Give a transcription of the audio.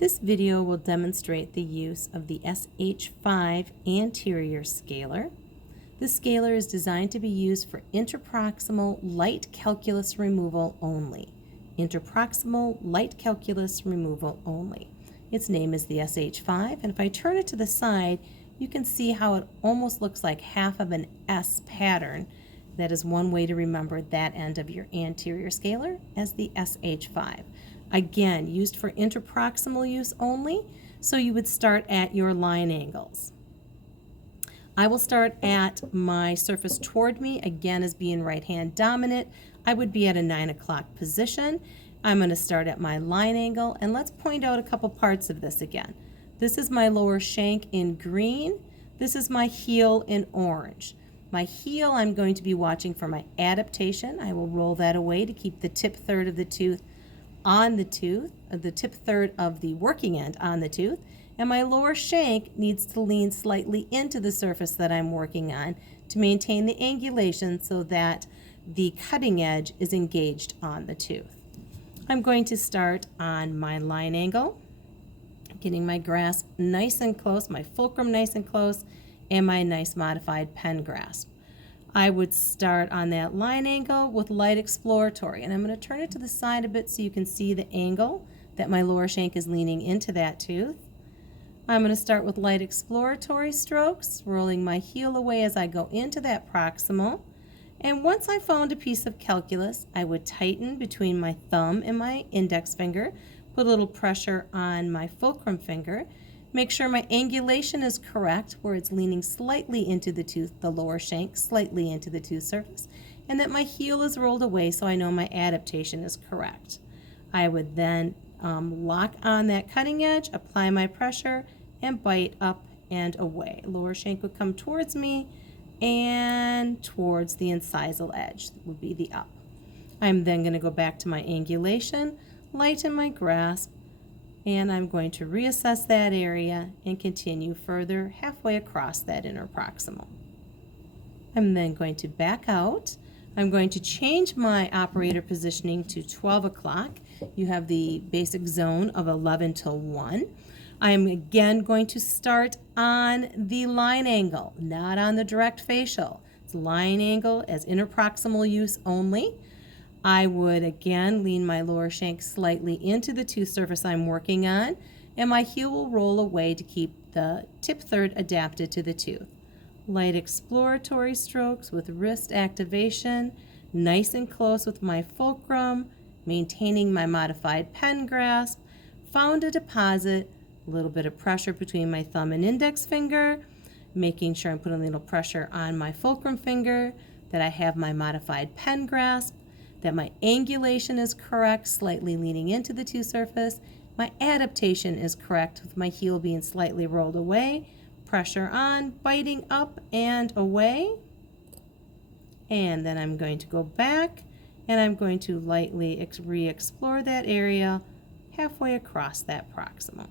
This video will demonstrate the use of the SH5 Anterior scaler. This scaler is designed to be used for interproximal light calculus removal only. Interproximal light calculus removal only. Its name is the SH5, and if I turn it to the side, you can see how it almost looks like half of an S pattern. That is one way to remember that end of your anterior scaler as the SH5. Again, used for interproximal use only, so you would start at your line angles. I will start at my surface toward me, again as being right hand dominant. I would be at a 9 o'clock position. I'm going to start at my line angle, and let's point out a couple parts of this again. This is my lower shank in green. This is my heel in orange. My heel, I'm going to be watching for my adaptation. I will roll that away to keep the tip third of the tooth on the tooth, the tip third of the working end on the tooth, and my lower shank needs to lean slightly into the surface that I'm working on to maintain the angulation so that the cutting edge is engaged on the tooth. I'm going to start on my line angle, getting my grasp nice and close, my fulcrum nice and close, and my nice modified pen grasp. I would start on that line angle with light exploratory, and I'm going to turn it to the side a bit so you can see the angle that my lower shank is leaning into that tooth. I'm going to start with light exploratory strokes, rolling my heel away as I go into that proximal. And once I found a piece of calculus, I would tighten between my thumb and my index finger, put a little pressure on my fulcrum finger, make sure my angulation is correct, where it's leaning slightly into the tooth, the lower shank, slightly into the tooth surface, and that my heel is rolled away so I know my adaptation is correct. I would then lock on that cutting edge, apply my pressure, and bite up and away. Lower shank would come towards me and towards the incisal edge would be the up. I'm then going to go back to my angulation, lighten my grasp, and I'm going to reassess that area and continue further halfway across that interproximal. I'm then going to back out. I'm going to change my operator positioning to 12 o'clock. You have the basic zone of 11 till 1. I'm again going to start on the line angle, not on the direct facial. It's line angle as interproximal use only. I would again lean my lower shank slightly into the tooth surface I'm working on, and my heel will roll away to keep the tip third adapted to the tooth. Light exploratory strokes with wrist activation, nice and close with my fulcrum, maintaining my modified pen grasp, found a deposit, a little bit of pressure between my thumb and index finger, making sure I'm putting a little pressure on my fulcrum finger, that I have my modified pen grasp, that my angulation is correct, slightly leaning into the tooth surface, my adaptation is correct with my heel being slightly rolled away, pressure on, biting up and away, and then I'm going to go back and I'm going to lightly re-explore that area halfway across that proximal.